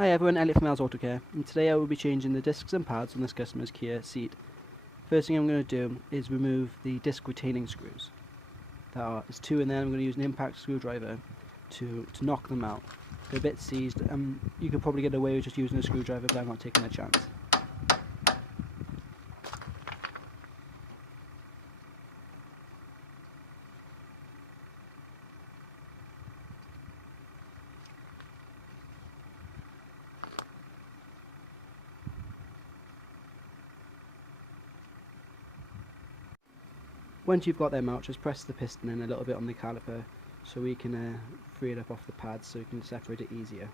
Hi everyone, Elliot from Ells Auto Care, and today I will be changing the discs and pads on this customer's Kia Ceed. First thing I'm going to do is remove the disc retaining screws. There's two in there. I'm going to use an impact screwdriver to knock them out. They're a bit seized. You could probably get away with just using a screwdriver, but I'm not taking a chance. Once you've got them out, just press the piston in a little bit on the caliper so we can free it up off the pads so we can separate it easier.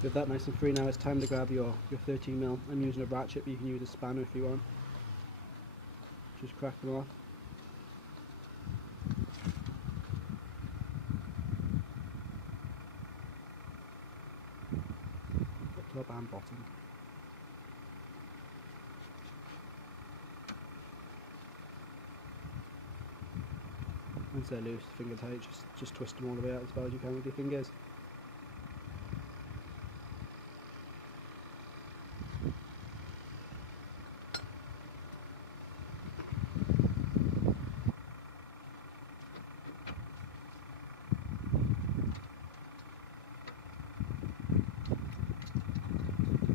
With that nice and free now, it's time to grab your 13mm. I'm using a ratchet, but you can use a spanner if you want. Just crack them off. Top and bottom. Once they're loose, finger tight, just twist them all the way out as far as you can with your fingers.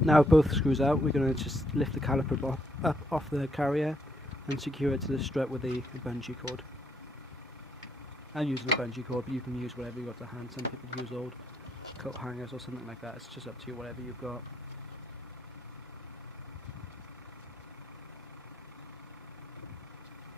Now with both screws out, we're going to just lift the caliper up off the carrier and secure it to the strut with a bungee cord. I'm using a bungee cord, but you can use whatever you've got to hand. Some people use old coat hangers or something like that. It's just up to you, whatever you've got.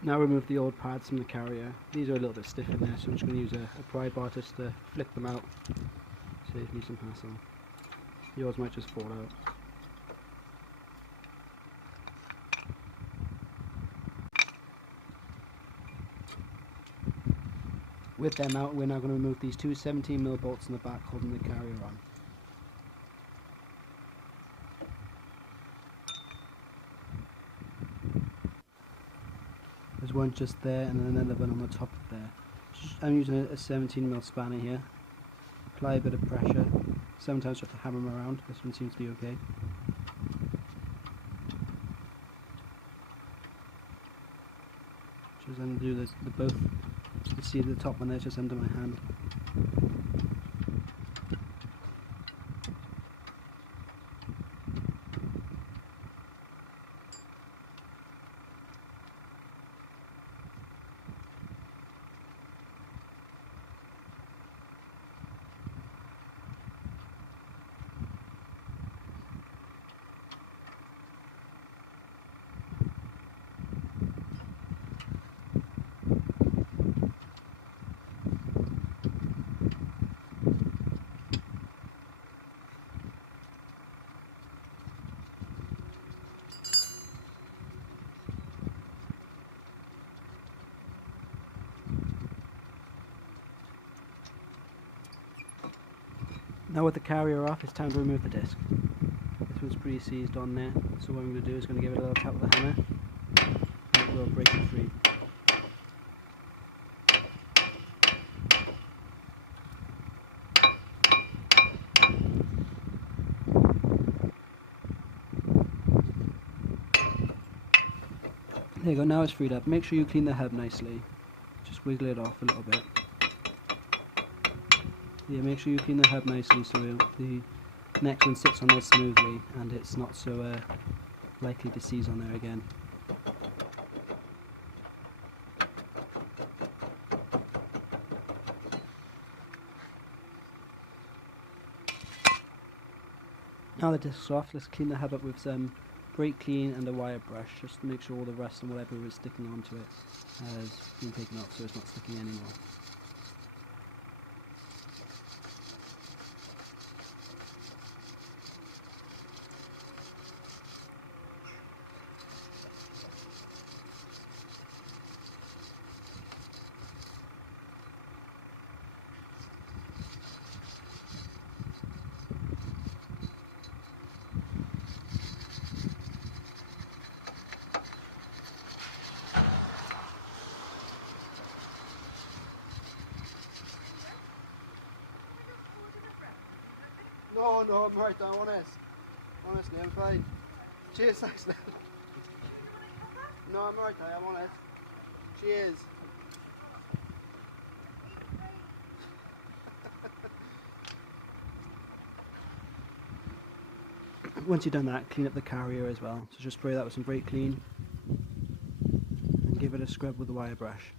Now remove the old pads from the carrier. These are a little bit stiff in there, so I'm just going to use a pry bar just to flick them out. Save me some hassle. Yours might just fall out. With them out, we're now going to remove these two 17mm bolts in the back holding the carrier on. There's one just there and then another one on the top of there. I'm using a 17mm spanner here. Apply a bit of pressure. Sometimes you have to hammer them around. This one seems to be okay. Just undo the both. You can see the top one there just under my hand. Now with the carrier off, it's time to remove the disc. This one's pretty seized on there, so what I'm going to do is going to give it a little tap with the hammer, and it will break it free. There you go, now it's freed up. Make sure you clean the hub nicely. Just wiggle it off a little bit. Yeah, make sure you clean the hub nicely so the next one sits on there smoothly and it's not so likely to seize on there again. Now the disc's off, let's clean the hub up with some brake clean and a wire brush, just to make sure all the rust and whatever is sticking onto it has been taken off, so it's not sticking anymore. No, I'm right, I'm honest. Honestly, I'm fine. Cheers, thanks. No, I'm right, I'm honest. Cheers. Once you've done that, clean up the carrier as well. So just spray that with some brake clean and give it a scrub with the wire brush.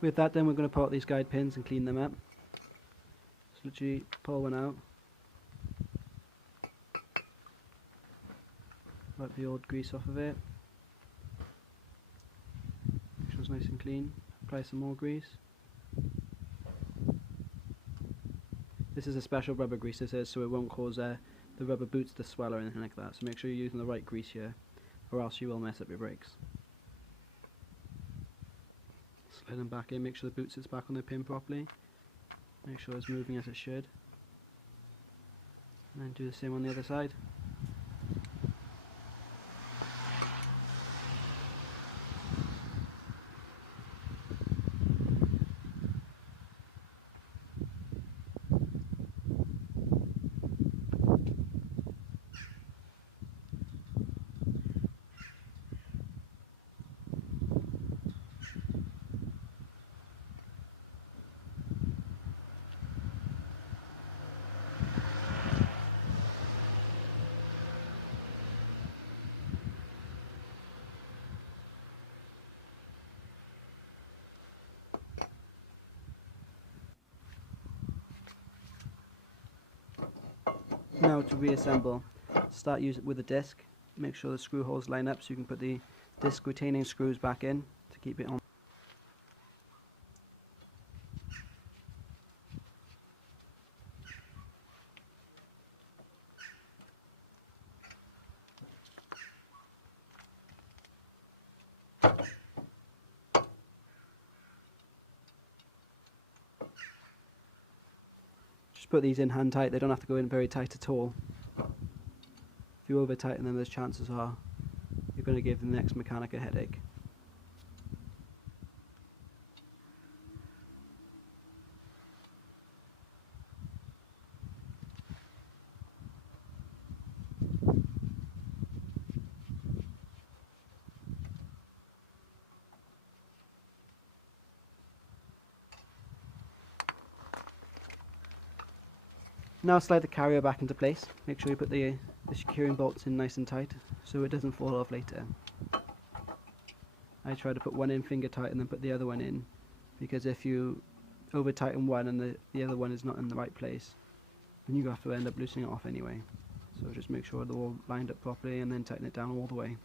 With that then, we're going to pull out these guide pins and clean them up. So literally pull one out, wipe the old grease off of it, make sure it's nice and clean, apply some more grease. This is a special rubber grease, this is, so it won't cause the rubber boots to swell or anything like that. So make sure you're using the right grease here, or else you will mess up your brakes. Slide them back in, make sure the boot sits back on the pin properly, make sure it's moving as it should, and then do the same on the other side. Now to reassemble, start using with a disc. Make sure the screw holes line up so you can put the disc retaining screws back in to keep it on. Just put these in hand tight, they don't have to go in very tight at all. If you over tighten them, there's chances are you're going to give the next mechanic a headache. Now slide the carrier back into place. Make sure you put the securing bolts in nice and tight so it doesn't fall off later. I try to put one in finger tight and then put the other one in, because if you over tighten one and the other one is not in the right place, then you have to end up loosening it off anyway. So just make sure they're all lined up properly and then tighten it down all the way.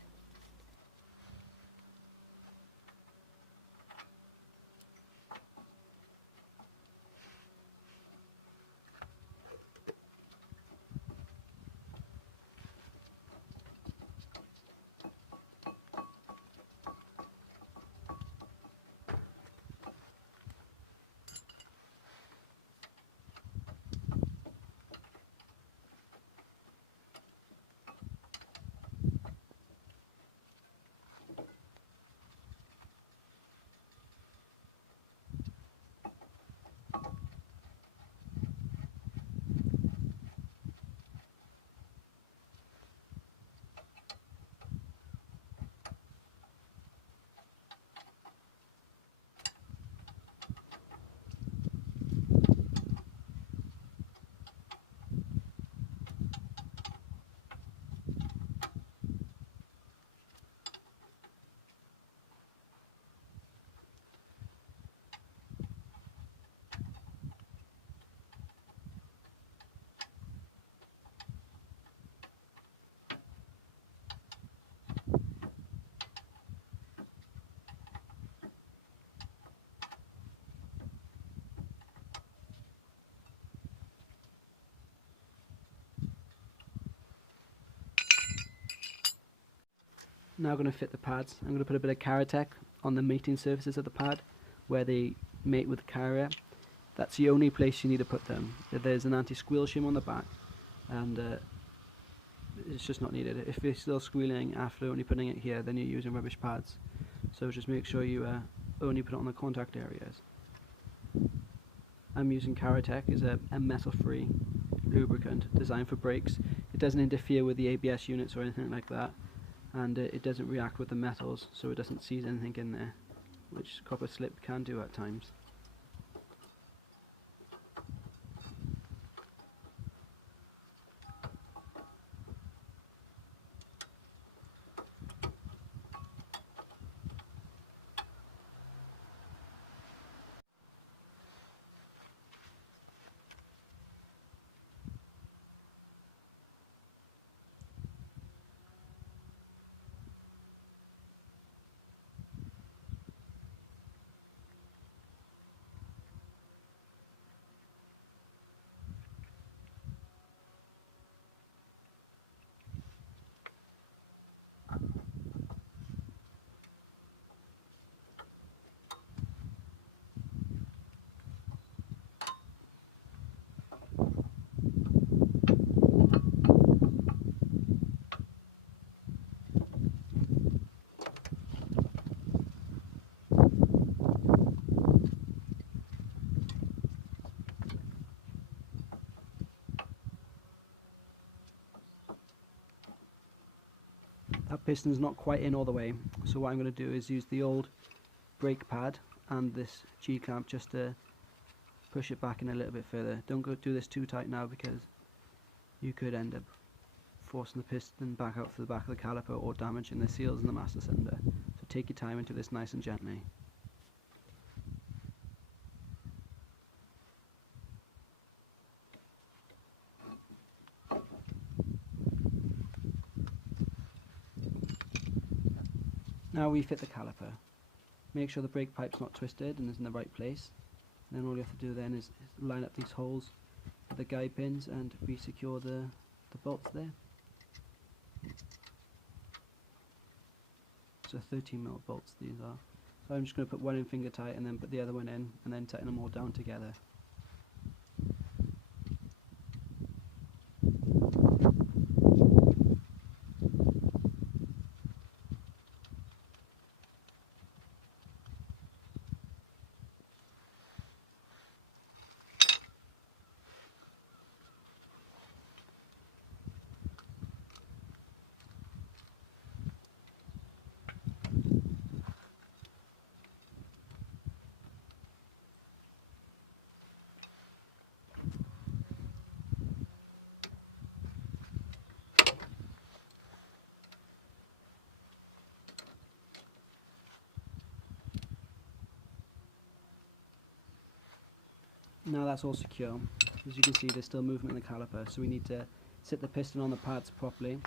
Now I'm going to fit the pads. I'm going to put a bit of Caratech on the mating surfaces of the pad where they mate with the carrier. That's the only place you need to put them. There's an anti-squeal shim on the back, and it's just not needed. If you're still squealing after only putting it here, then you're using rubbish pads. So just make sure you only put it on the contact areas. I'm using Caratech. It's a metal-free lubricant designed for brakes. It doesn't interfere with the ABS units or anything like that, and it doesn't react with the metals, so it doesn't seize anything in there, which copper slip can do at times. That piston's not quite in all the way, so what I'm going to do is use the old brake pad and this G-clamp just to push it back in a little bit further. Don't go do this too tight now, because you could end up forcing the piston back out to the back of the caliper or damaging the seals in the master cylinder. So take your time and do this nice and gently. Now we fit the caliper. Make sure the brake pipe's not twisted and is in the right place. And then all you have to do then is line up these holes with the guide pins and re-secure the bolts there. So 13mm bolts these are. So I'm just going to put one in finger tight and then put the other one in, and then tighten them all down together. Now that's all secure. As you can see, there's still movement in the caliper, so we need to sit the piston on the pads properly,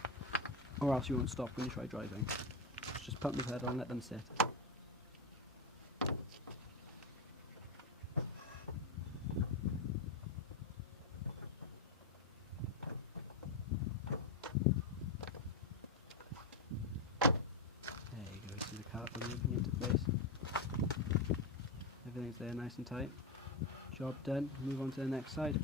or else you won't stop when you try driving. Just pump the pedal and let them sit. There you go, see the caliper moving into place. Everything's there nice and tight. Job done, move on to the next side.